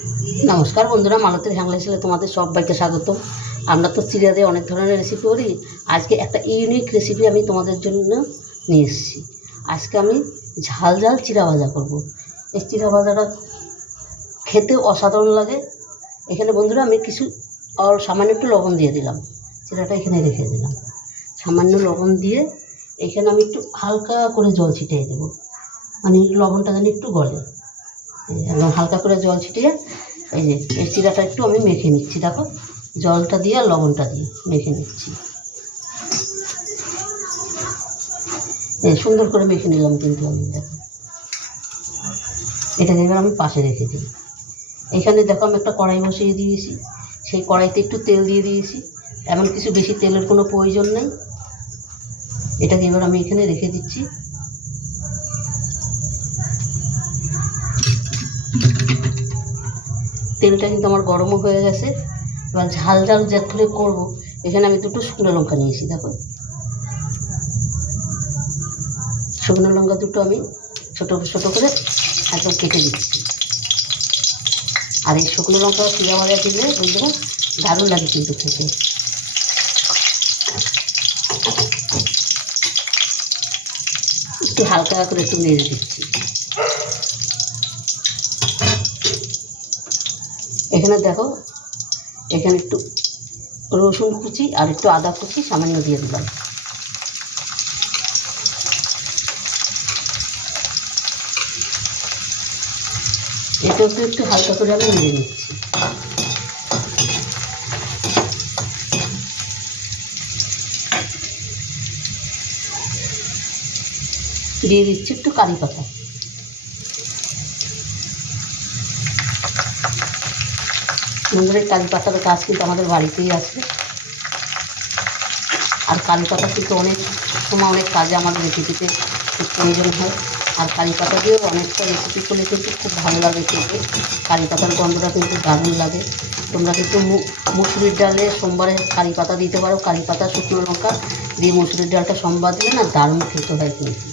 নমস্কার বন্ধুরা, মালতীর হ্যাংলা ছেলে তোমাদের সবাইকে স্বাগত। আমরা তো চিড়া দিয়ে অনেক ধরনের রেসিপি করি। আজকে একটা ইউনিক রেসিপি আমি তোমাদের জন্য নিয়ে এসেছি। আজকে আমি ঝাল ঝাল চিড়া ভাজা করব। এই চিড়া ভাজাটা খেতে অসাধারণ লাগে। এখানে বন্ধুরা আমি কিছু সামান্য একটু লবণ দিয়ে দিলাম, চিড়াটা এখানে রেখে দিলাম। সামান্য লবণ দিয়ে এখানে আমি একটু হালকা করে জল ছিটিয়ে দেবো, মানে লবণটা যেন একটু গলে। একদম হালকা করে জল ছিটিয়ে এই যে এই চিড়াটা একটু আমি মেখে নিচ্ছি। দেখো, জলটা দিয়ে আর লবণটা দিয়ে মেখে নিচ্ছি। সুন্দর করে মেখে নিলাম কিন্তু আমি। দেখো, এটাকে এবার আমি পাশে রেখে দিই। এখানে দেখো আমি একটা কড়াই বসিয়ে দিয়েছি, সেই কড়াইতে একটু তেল দিয়ে দিয়েছি। এমন কিছু বেশি তেলের কোনো প্রয়োজন নেই। এটাকে এবার আমি এখানে রেখে দিচ্ছি। তেলটা কিন্তু আমার গরমও হয়ে গেছে। এবার ঝাল ঝাল যা করে করবো, এখানে আমি দুটো শুকনো লঙ্কা নিয়েছি। দেখো, শুকনো লঙ্কা দুটো আমি ছোটো ছোটো করে একদম কেটে দিচ্ছি। আর এই শুকনো লঙ্কা চিড়া ভাজা দিলে বন্ধুরা দারুণ লাগে কিন্তু খেতে। একটু হালকা করে একটু নেড়ে দিচ্ছি। এখানে দেখো, এখানে একটু রসুন কুচি আর একটু আদা কুচি সামান্য দিয়ে দিলাম। এটাও একটু হালকা করে আমি নেড়ে নিচ্ছি। দিয়ে দিচ্ছি একটু কারি পাতা। বন্ধুরা, কারি পাতার গাছ কিন্তু আমাদের বাড়িতেই আছে। আর কারি পাতা কিন্তু অনেক সময় অনেক কাজে আমাদের রেসিপিতে খুব প্রয়োজন হয়। আর কারি পাতা দিয়েও অনেকটা রেসিপি করলে কিন্তু খুব ভালো লাগে খেতে। কারি পাতার গন্ধটা কিন্তু দারুণ লাগে। তোমরা কিন্তু মুসুরির ডালে সোমবারে কারি পাতা দিতে পারো। কারি পাতা, শুকনো লঙ্কা দিয়ে মুসুরির ডালটা সোমবার দিলে না দারুণ খেতে হয় কিন্তু।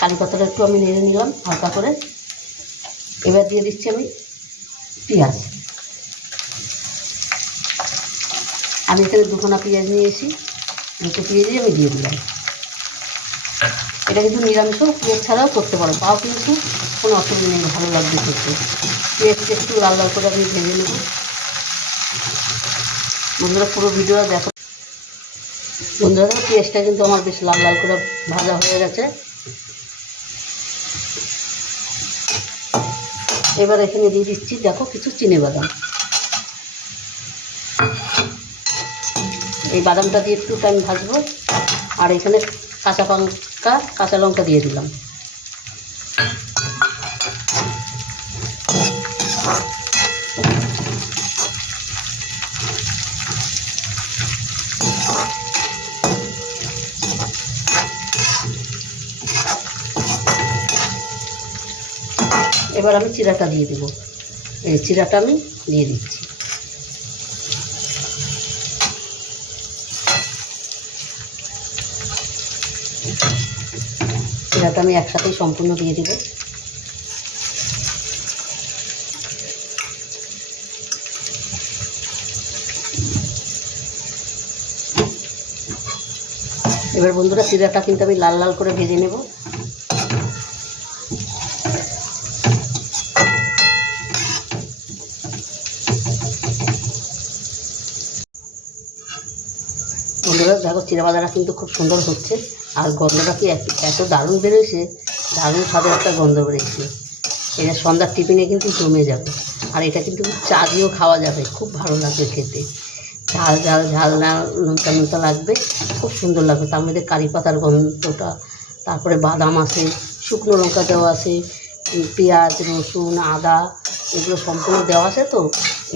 কারি পাতাটা একটু আমি নেড়ে নিলাম হালকা করে। এবার দিয়ে দিচ্ছি আমি পেঁয়াজ। আমি এখানে দুখানা পেঁয়াজ নিয়েছি, দুটো পেঁয়াজই আমি দিয়ে দিলাম। এটা কিন্তু নিরামিষও পেঁয়াজ ছাড়াও করতে পারো, তাও কিন্তু কোনো অসুবিধা নেই, ভালো লাগবে খেতে। পেঁয়াজটা একটু লাল লাল করে আমি ভেজে নেব। বন্ধুরা, পুরো ভিডিওটা দেখো। বন্ধুরা, পেঁয়াজটা কিন্তু আমার বেশ লাল লাল করে ভাজা হয়ে গেছে। এবার এখানে দিয়ে দিচ্ছি দেখো কিছু চিনেবাদাম। এই বাদামটা দিয়ে একটু টাইম ভাজবো। আর এখানে কাঁচা লঙ্কা দিয়ে দিলাম। এবার আমি চিড়াটা দিয়ে দেবো। এই চিড়াটা আমি দিয়ে দিচ্ছি। চিড়াটা আমি একসাথেই সম্পূর্ণ দিয়ে দেবো। এবার বন্ধুরা, চিড়াটা কিন্তু আমি লাল লাল করে ভেজে নেব। বন্ধুরা দেখো, চিড়া ভাজাটা কিন্তু খুব সুন্দর হচ্ছে। আর গন্ধটা কি এত দারুণ বেরোয়েছে, দারুণ স্বাদের একটা গন্ধ বেরোচ্ছে। এটা সন্ধ্যার টিফিনে কিন্তু জমে যাবে। আর এটা কিন্তু চা দিয়েও খাওয়া যাবে, খুব ভালো লাগবে খেতে। ঝাল ঝাল ঝাল না নোনতা নোনতা লাগবে, খুব সুন্দর লাগবে। তার মধ্যে কারি পাতার গন্ধটা, তারপরে বাদাম আছে, শুকনো লঙ্কা দেওয়া আছে, পেঁয়াজ, রসুন, আদা এগুলো সম্পূর্ণ দেওয়া আছে। তো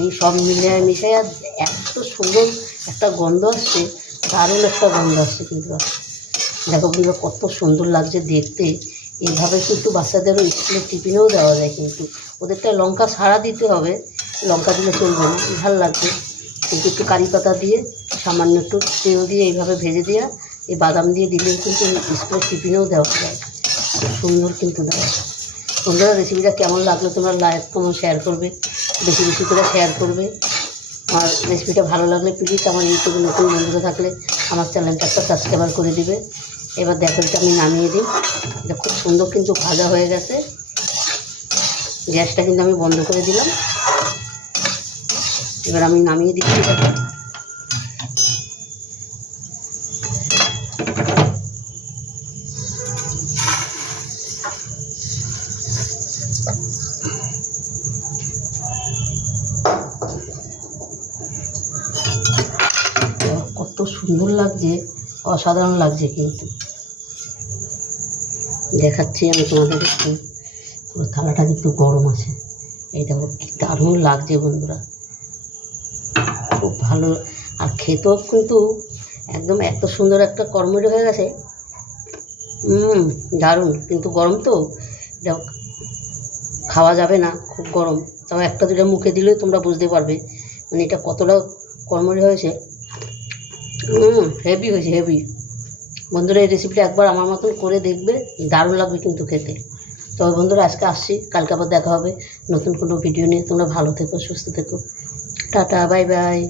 এই সব মিলিয়ে মিশিয়ে এত সুন্দর একটা গন্ধ আসছে, দারুণ একটা গন্ধ আসছে কিন্তু। দেখো বন্ধুরা, কত সুন্দর লাগছে দেখতে। এইভাবে কিন্তু বাচ্চাদেরও স্কুলের টিফিনেও দেওয়া যায় কিন্তু। ওদেরটা লঙ্কা ছাড়া দিতে হবে, লঙ্কা দিলে চলবে না, ভালো লাগবে। কিন্তু একটু কারি পাতা দিয়ে সামান্য একটু তেল দিয়ে এইভাবে ভেজে দেওয়া, এই বাদাম দিয়ে দিলেও কিন্তু স্কুলের টিফিনেও দেওয়া যায়। খুব সুন্দর কিন্তু দেওয়া। বন্ধুরা রেসিপিটা কেমন লাগলো তোমরা লাইক কমেন্ট শেয়ার করবে, বেশি বেশি করে শেয়ার করবে। আমার রেসিপিটা ভালো লাগলে প্লিজ আমার ইউটিউবে নতুন বন্ধুরা থাকলে আমার চ্যানেলটা একটা সাবস্ক্রাইব করে দিবে। এবার দেখো এটা আমি নামিয়ে দিই। এটা খুব সুন্দর কিন্তু ভাজা হয়ে গেছে। গ্যাসটা কিন্তু আমি বন্ধ করে দিলাম। এবার আমি নামিয়ে দিচ্ছি এটাকে। কত সুন্দর লাগছে, অসাধারণ লাগছে কিন্তু। দেখাচ্ছি আমি তোমাদের একটু। পুরো থালাটা কিন্তু গরম আছে। এই দেখো কি দারুণ লাগছে বন্ধুরা, খুব ভালো। আর খেতেও কিন্তু একদম এত সুন্দর একটা কর্মরে হয়ে গেছে। দারুণ, কিন্তু গরম তো এটা খাওয়া যাবে না, খুব গরম। তাও একটা দুটো মুখে দিলে তোমরা বুঝতে পারবে মানে এটা কতটা কর্মরে হয়েছে। হেভি হয়েছে, হেভি। বন্ধুরা এই রেসিপিটা একবার আমার মতন করে দেখবে, দারুণ লাগবে কিন্তু খেতে। তবে বন্ধুরা আজকে আসছি, কালকে আবার দেখা হবে নতুন কোনো ভিডিও নিয়ে। তোমরা ভালো থেকো, সুস্থ থেকো, টাটা, বাই বাই।